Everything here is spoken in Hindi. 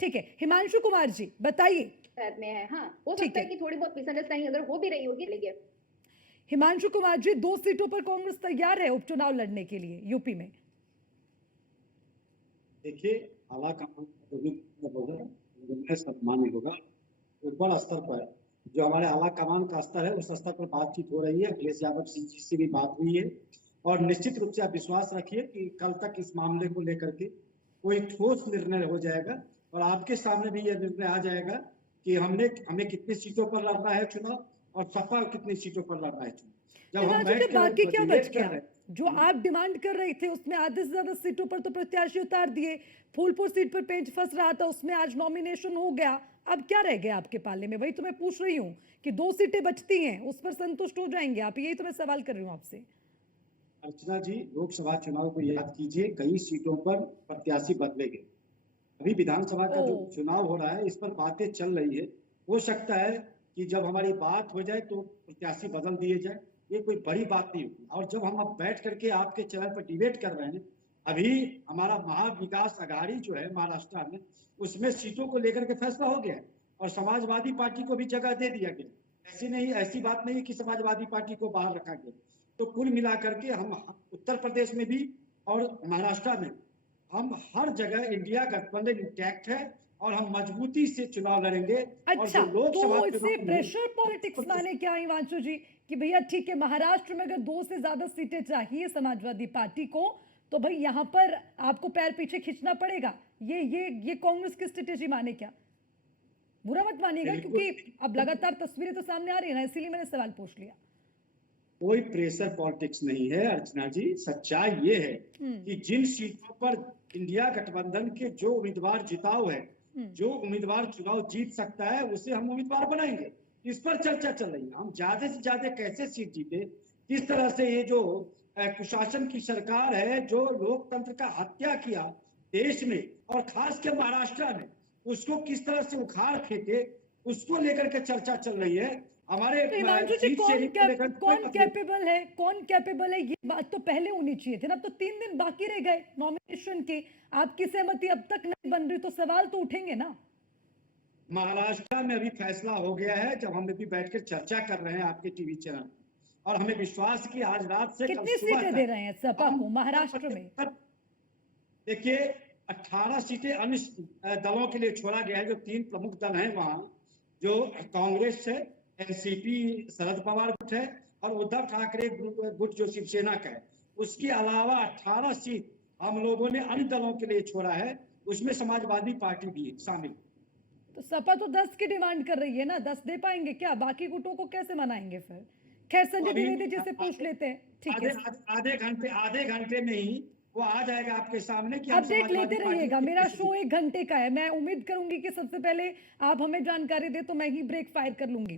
ठीक है, हिमांशु कुमार जी बताइए। में है। हाँ, हो ठीक सकता है है कि थोड़ी बहुत मिसअंडरस्टैंडिंग अगर हो भी रही होगी लेकिन हिमांशु कुमार जी, 2 सीटों पर कांग्रेस तैयार है उपचुनाव लड़ने के लिए यूपी में। देखिए, आला कमान का जो भी होगा उनमें सम्मान्य होगा। ऊपर स्तर पर जो हमारे आला कमान का स्तर है उस स्तर पर बातचीत हो रही है। अखिलेश यादव सिंह जी से भी बात हुई है और निश्चित रूप से आप विश्वास रखिए कि कल तक इस मामले को लेकर के कोई ठोस निर्णय हो जाएगा और आपके सामने भी यह निर्णय आ जाएगा कि हमें कितनी सीटों पर लड़ना है चुनाव और सपा कितनी सीटों पर लड़ना है चुनाव। जब हम बैठ कर बाकी क्या बच डिबेट कर गया? रहे जो आप डिमांड कर रहे थे उसमें आधे से ज्यादा सीटों पर तो प्रत्याशी उतार दिए। फूलपुर सीट पर पेंच फंस रहा था, उसमें आज नॉमिनेशन हो गया। अब क्या रह गया आपके पाले में? वही तो मैं पूछ रही हूँ कि 2 सीटें बचती हैं, उस पर संतुष्ट हो जाएंगे आप? यही तो मैं सवाल कर रही हूँ आपसे। अर्चना जी, लोकसभा चुनाव को याद कीजिए, कई सीटों पर प्रत्याशी बदले गए। अभी विधानसभा का जो चुनाव हो रहा है इस पर बातें चल रही है। हो सकता है कि जब हमारी बात हो जाए तो प्रत्याशी बदल दिए जाए, ये कोई बड़ी बात नहीं होगी। और जब हम अब बैठ करके आपके चैनल पर डिबेट कर रहे हैं, अभी हमारा महाविकास अघाड़ी जो है महाराष्ट्र में, उसमें सीटों को लेकर के फैसला हो गया है और समाजवादी पार्टी को भी जगह दे दिया गया। ऐसी बात नहीं कि समाजवादी पार्टी को बाहर रखा गया। तो कुल मिलाकर के हम उत्तर प्रदेश में भी और महाराष्ट्र में हम हर जगह इंडिया गठबंधन इंटैक्ट है और हम मजबूती से चुनाव लड़ेंगे। अच्छा, और जो तो इसे चुनाव प्रेशर पॉलिटिक्स माने क्या हिमांशु जी कि भैया ठीक है, महाराष्ट्र में अगर 2 से ज्यादा सीटें चाहिए समाजवादी पार्टी को तो भाई यहां पर आपको पैर पीछे खींचना पड़ेगा? ये कांग्रेस की स्ट्रेटेजी माने क्या? बुरा मत मानिएगा क्योंकि अब लगातार तस्वीरें तो सामने आ रही है ना, इसीलिए मैंने सवाल पूछ लिया। कोई प्रेशर पॉलिटिक्स नहीं है अर्चना जी। सच्चाई ये है कि जिन सीटों पर इंडिया गठबंधन के जो उम्मीदवार जिताऊ है, जो उम्मीदवार चुनाव जीत सकता है उसे हम उम्मीदवार बनाएंगे। इस पर चर्चा चल रही है। हम ज्यादा से ज्यादा कैसे सीट जीते, किस तरह से ये जो कुशासन की सरकार है जो लोकतंत्र का हत्या किया देश में और खास कर महाराष्ट्र में, उसको किस तरह से उखाड़ फेंके, उसको लेकर के चर्चा चल रही है। हमारे तो हिमांशु जी, कौन कैपेबल है ये बात तो पहले होनी चाहिए थी ना। अब तो 3 दिन बाकी रह गए नॉमिनेशन के, आपकी सहमति अब तक नहीं बन रही तो सवाल तो उठेंगे ना। महाराष्ट्र में अभी फैसला हो गया है, जब हम अभी बैठकर चर्चा कर रहे हैं आपके टीवी चैनल, और हमें विश्वास की आज रात से कितनी सीटें दे रहे हैं सपा को महाराष्ट्र में? देखिए, 18 सीटें अन्य दलों के लिए छोड़ा गया है। जो 3 प्रमुख दल हैं वहां, जो कांग्रेस है, एनसीपी शरद पवार गुट है और उद्धव ठाकरे गुट जो शिवसेना का है, उसके अलावा 18 सीट हम लोगों ने अन्य दलों के लिए छोड़ा है। उसमें समाजवादी पार्टी भी शामिल। तो सपा तो 10 की डिमांड कर रही है ना, 10 दे पाएंगे क्या? बाकी गुटों को कैसे मनाएंगे फिर? खैर, संजय द्विवेदी जी से पूछ लेते हैं। ठीक है, आधे घंटे में ही वो आ जाएगा आपके सामने कि अपडेट लेते रहिएगा। मेरा शो 1 घंटे का है, मैं उम्मीद करूंगी कि सबसे पहले आप हमें जानकारी दे तो मैं ही ब्रेक फायर कर लूंगी।